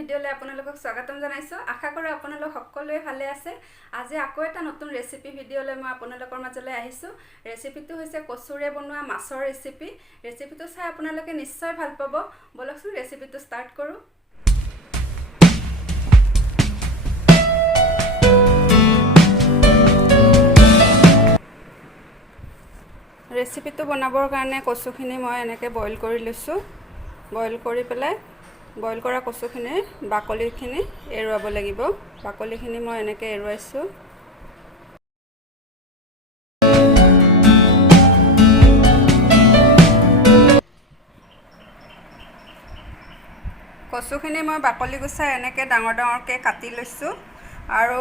ভিডিঅ'লৈ আপোনালোকক স্বাগতম জনাইছো। আশা কৰো আপোনালোক সকলোৱে ভালে আছে। আজি আকৌ এটা নতুন ৰেচিপি ভিডিঅ'লৈ মই আপোনালোকৰ মাজলৈ আহিছো। ৰেচিপিটো হৈছে কচুৰে বনোৱা মাছৰ ৰেচিপি। ৰেচিপিটো চাই আপোনালোকে নিশ্চয় ভাল পাব। বলকচোন ৰেচিপিটো ষ্টাৰ্ট কৰো। ৰেচিপিটো বনাবৰ কাৰণে কচুখিনি মই এনেকৈ বইল কৰি লৈছো। বইল কৰি পেলাই বইল কৰা কচুখিনি বাকলিখিনি এৰুৱাব লাগিব। বাকলিখিনি মই এনেকৈ এৰুৱাইছোঁ। কচুখিনি মই বাকলি গুচাই এনেকৈ ডাঙৰ ডাঙৰকৈ কাটি লৈছোঁ। আৰু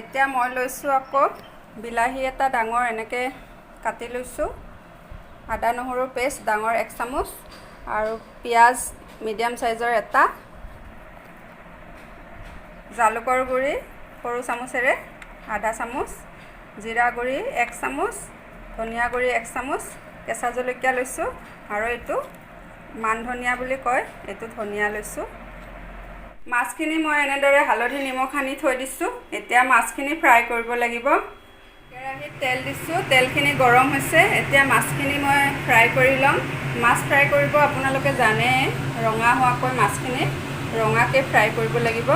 এতিয়া মই লৈছোঁ আকৌ বিলাহী এটা ডাঙৰ এনেকৈ কাটি লৈছোঁ। আদা নহৰু পেষ্ট ডাঙৰ 1 চামুচ আৰু পিঁয়াজ মিডিয়াম সাইজৰ এটা, জালুকৰ গুড়ি সৰু চামুচেৰে আধা চামুচ, জিৰা গুড়ি 1 চামুচ, ধনিয়া গুড়ি 1 চামুচ, কেঁচা জলকীয়া লৈছোঁ আৰু এইটো মান ধনিয়া বুলি কয়, এইটো ধনিয়া লৈছোঁ। মাছখিনি মই এনেদৰে হালধি নিমখ সানি থৈ দিছোঁ। এতিয়া মাছখিনি ফ্ৰাই কৰিব লাগিব। কেৰাহীত তেল দিছোঁ, তেলখিনি গৰম হৈছে। এতিয়া মাছখিনি মই ফ্ৰাই কৰি ল'ম। মাছ ফ্ৰাই কৰিব আপোনালোকে জানে, ৰঙা হোৱাকৈ মাছখিনি ৰঙাকৈ ফ্ৰাই কৰিব লাগিব।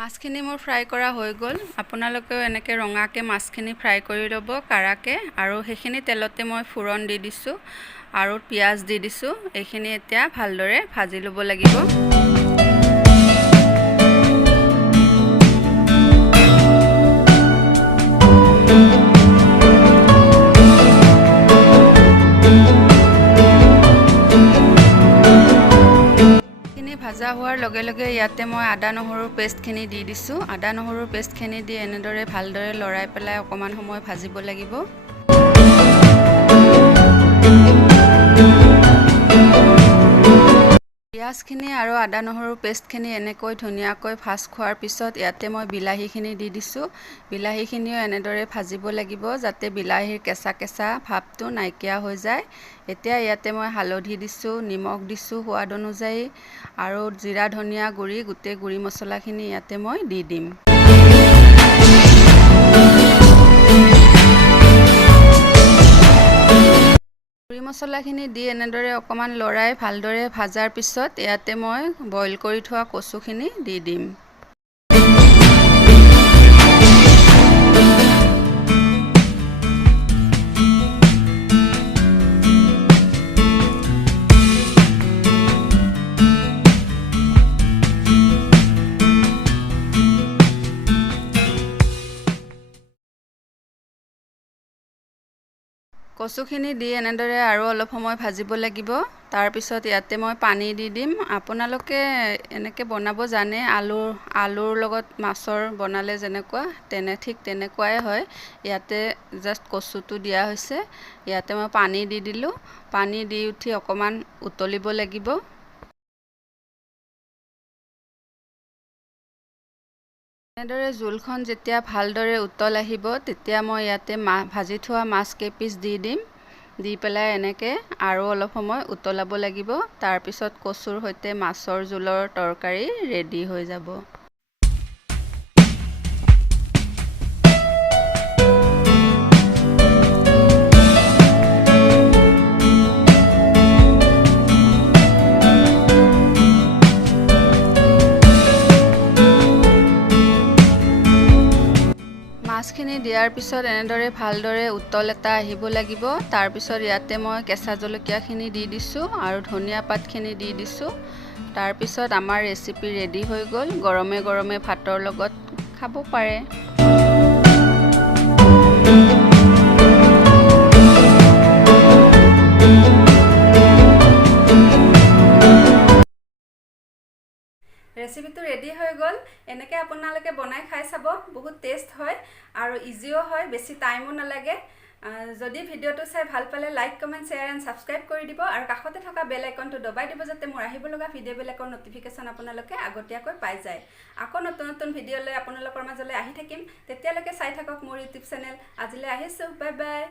মাছখিনি মোৰ ফ্ৰাই কৰা হৈ গ'ল। আপোনালোকেও এনেকৈ ৰঙাকৈ মাছখিনি ফ্ৰাই কৰি ল'ব কাৰাকৈ। আৰু সেইখিনি তেলতে মই ফুৰণ দি দিছোঁ আৰু পিঁয়াজ দি দিছোঁ। এইখিনি এতিয়া ভালদৰে ভাজি ল'ব লাগিব। ভাজা হোৱাৰ লগে লগে ইয়াতে মই আদা নহৰুৰ পেষ্টখিনি দি দিছোঁ। আদা নহৰুৰ পেষ্টখিনি দি এনেদৰে ভালদৰে লৰাই পেলাই অকণমান সময় ভাজিব লাগিব। পিঁয়াজখিনি আৰু আদা নহৰুৰ পেষ্টখিনি এনেকৈ ধুনীয়াকৈ ভাজ খোৱাৰ পিছত ইয়াতে মই বিলাহীখিনি দি দিছোঁ। বিলাহীখিনিও এনেদৰে ভাজিব লাগিব যাতে বিলাহীৰ কেঁচা কেঁচা ভাৱটো নাইকিয়া হৈ যায়। এতিয়া ইয়াতে মই হালধি দিছোঁ, নিমখ দিছোঁ সোৱাদ অনুযায়ী আৰু জিৰা ধনিয়া গুড়ি গোটেই গুড়ি মছলাখিনি ইয়াতে মই দি দিম। গুড়ি মছলাখিনি দি এনেদৰে অকণমান লৰাই ভালদৰে ভাজাৰ পিছত ইয়াতে মই বইল কৰি থোৱা কচুখিনি দি দিম। কচুখিনি দি এনেদৰে আৰু অলপ সময় ভাজিব লাগিব। তাৰপিছত ইয়াতে মই পানী দি দিম। আপোনালোকে এনেকৈ বনাব জানে, আলুৰ লগত মাছৰ বনালে যেনেকুৱা ঠিক তেনেকুৱাই হয়। ইয়াতে জাষ্ট কচুটো দিয়া হৈছে। ইয়াতে মই পানী দি দিলোঁ। পানী দি উঠি অকণমান উতলিব লাগিব। এনেদৰে জোলখন যেতিয়া ভালদৰে উতল আহিব তেতিয়া মই ইয়াতে ভাজি থোৱা মাছ কেইপিচ দি দিম। দি পেলাই এনেকৈ আৰু অলপ সময় উতলাব লাগিব। তাৰপিছত কচুৰ সৈতে মাছৰ জোলৰ তৰকাৰী ৰেডি হৈ যাব। মাছখিনি দিয়াৰ দিয়াৰ পিছত এনেদৰে ভালদৰে উতল এটা আহিব লাগিব। তাৰ পিছত ইয়াতে মই কেঁচা জলকীয়াখিনি দি দিছোঁ আৰু ধনিয়া পাতখিনি দি দিছোঁ। তাৰ পিছত আমাৰ ৰেচিপি ৰেডি হৈ গ'ল। গৰমে গৰমে ভাতৰ লগত খাব পাৰে। ৰেচিপিটো ৰেডি হৈ গ'ল। এনেকৈ আপোনালোকে বনাই খাই চাব, বহুত টেষ্ট হয় আৰু ইজিও হয়, বেছি টাইমো নালাগে। যদি ভিডিঅ'টো চাই ভাল পালে like, comment, share and subscribe কৰি দিব আৰু কাষতে থকা বেল আইকনটো দবাই দিব, যাতে মোৰ আহিব লগা ভিডিঅ'বিলাকৰ ন'টিফিকেশ্যন আপোনালোকে আগতীয়াকৈ পাই যায়। আকৌ নতুন নতুন ভিডিঅ' লৈ আপোনালোকৰ মাজলৈ আহি থাকিম। তেতিয়ালৈকে চাই থাকক মোৰ ইউটিউব চেনেল। আজিলৈ আহিছোঁ, বাই বাই।